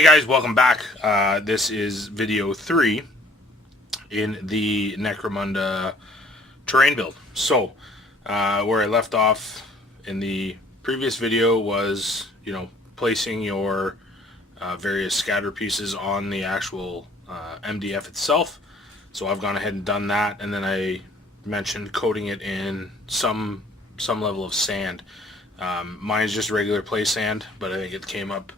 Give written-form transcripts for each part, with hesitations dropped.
Hey guys, welcome back. This is video 3 in the Necromunda terrain build. So, where I left off in the previous video was, placing your various scatter pieces on the actual MDF itself. So I've gone ahead and done that, and then I mentioned coating it in some level of sand. Mine is just regular play sand, but I think it came up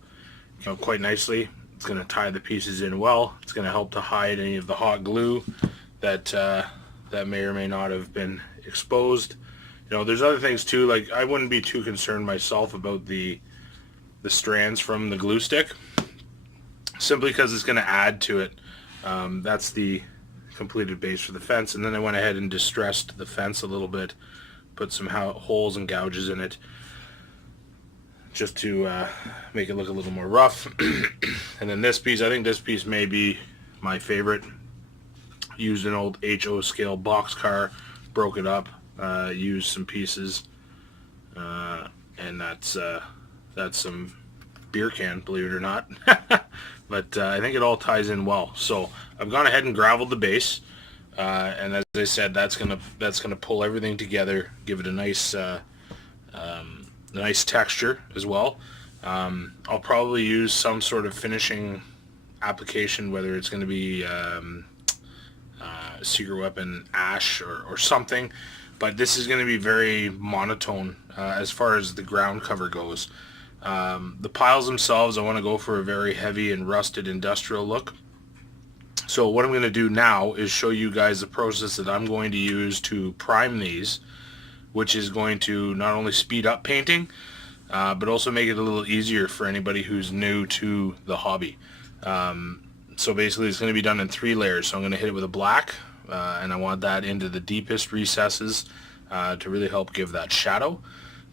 quite nicely. It's going to tie the pieces in well. It's going to help to hide any of the hot glue that that may or may not have been exposed. There's other things too. Like, I wouldn't be too concerned myself about the strands from the glue stick, simply because it's going to add to it. That's the completed base for the fence, and then I went ahead and distressed the fence a little bit, put some holes and gouges in it, just to make it look a little more rough. And then this piece, I think this piece may be my favorite. Used an old HO scale box car, broke it up, used some pieces, and that's some beer can, believe it or not. But I think it all ties in well. So I've gone ahead and graveled the base, and as I said, that's gonna pull everything together, give it a nice nice texture as well. I'll probably use some sort of finishing application, whether it's going to be Secret Weapon Ash or something, but this is going to be very monotone as far as the ground cover goes. The piles themselves, I want to go for a very heavy and rusted industrial look. So what I'm going to do now is show you guys the process that I'm going to use to prime these, which is going to not only speed up painting, but also make it a little easier for anybody who's new to the hobby. So basically it's going to be done in 3 layers. So I'm going to hit it with a black, and I want that into the deepest recesses to really help give that shadow.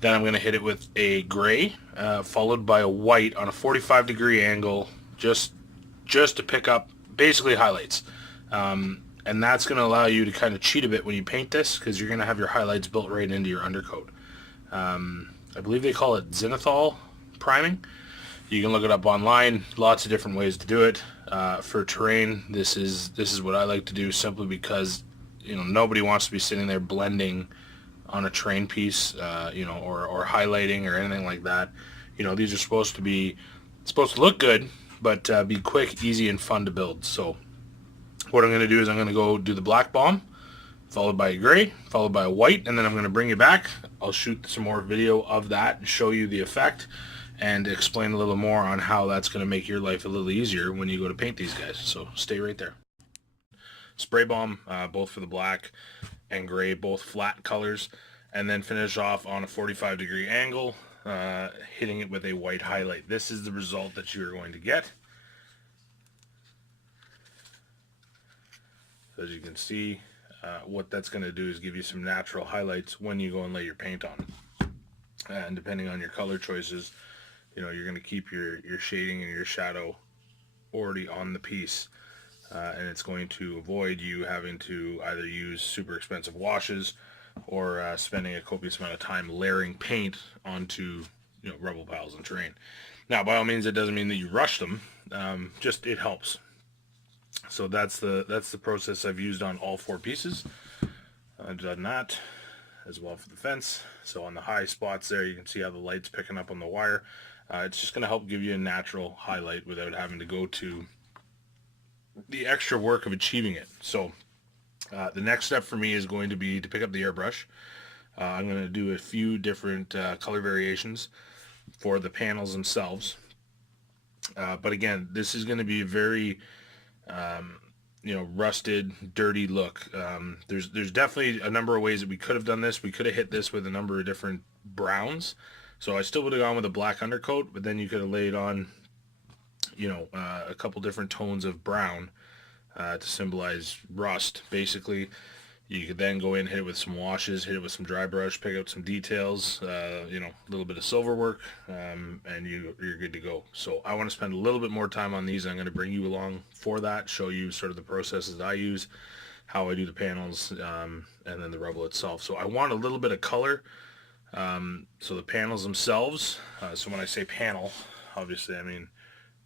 Then I'm going to hit it with a gray, followed by a white on a 45-degree angle, just to pick up basically highlights. And that's going to allow you to kind of cheat a bit when you paint this, because you're going to have your highlights built right into your undercoat. I believe they call it zenithal priming. You can look it up online. Lots of different ways to do it. For terrain, this is what I like to do, simply because nobody wants to be sitting there blending on a terrain piece, or highlighting or anything like that. These are supposed to look good, but be quick, easy, and fun to build. So what I'm going to do is I'm going to go do the black bomb, followed by a gray, followed by a white, and then I'm going to bring you back. I'll shoot some more video of that and show you the effect and explain a little more on how that's going to make your life a little easier when you go to paint these guys. So stay right there. Spray bomb, both for the black and gray, both flat colors, and then finish off on a 45-degree angle, hitting it with a white highlight. This is the result that you're going to get. As you can see, what that's going to do is give you some natural highlights when you go and lay your paint on. And depending on your color choices, you're going to keep your shading and your shadow already on the piece. And it's going to avoid you having to either use super expensive washes or spending a copious amount of time layering paint onto rubble piles and terrain. Now, by all means, it doesn't mean that you rush them. Just it helps. So that's the process I've used on all 4 pieces. I've done that as well for the fence. So on the high spots there, you can see how the light's picking up on the wire. It's just going to help give you a natural highlight without having to go to the extra work of achieving it. So the next step for me is going to be to pick up the airbrush. I'm going to do a few different color variations for the panels themselves. But again, this is going to be a very rusted, dirty look. There's definitely a number of ways that we could have done this. We could have hit this with a number of different browns. So I still would have gone with a black undercoat, but then you could have laid on, a couple different tones of brown to symbolize rust. Basically, you could then go in, hit it with some washes, hit it with some dry brush, pick out some details, a little bit of silver work, and you're good to go. So I want to spend a little bit more time on these. I'm going to bring you along for that, show you sort of the processes that I use, how I do the panels, and then the rubble itself. So I want a little bit of color. So the panels themselves, so when I say panel, obviously I mean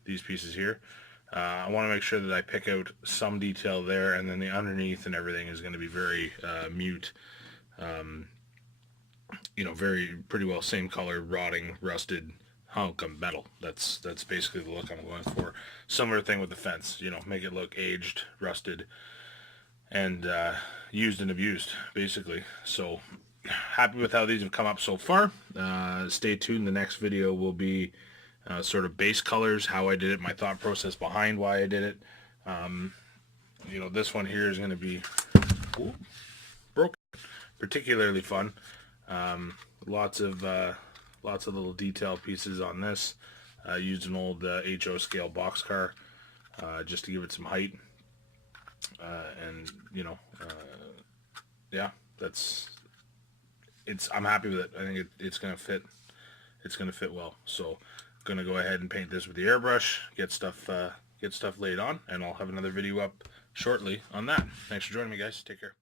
these pieces here. I want to make sure that I pick out some detail there, and then the underneath and everything is going to be very mute. You know, pretty well same color, rotting, rusted hunk of metal. That's basically the look I'm going for. Similar thing with the fence. You know, make it look aged, rusted, and used and abused, basically. So happy with how these have come up so far. Stay tuned. The next video will be sort of base colors, how I did it, my thought process behind why I did it. You know, this one here is going to be broken, particularly fun. Lots of little detail pieces on this. Used an old HO scale boxcar just to give it some height. And you know, yeah, I'm happy with it. I think it's gonna fit. It's gonna fit well. So, gonna go ahead and paint this with the airbrush. Get stuff laid on, and I'll have another video up shortly on that. Thanks for joining me, guys. Take care.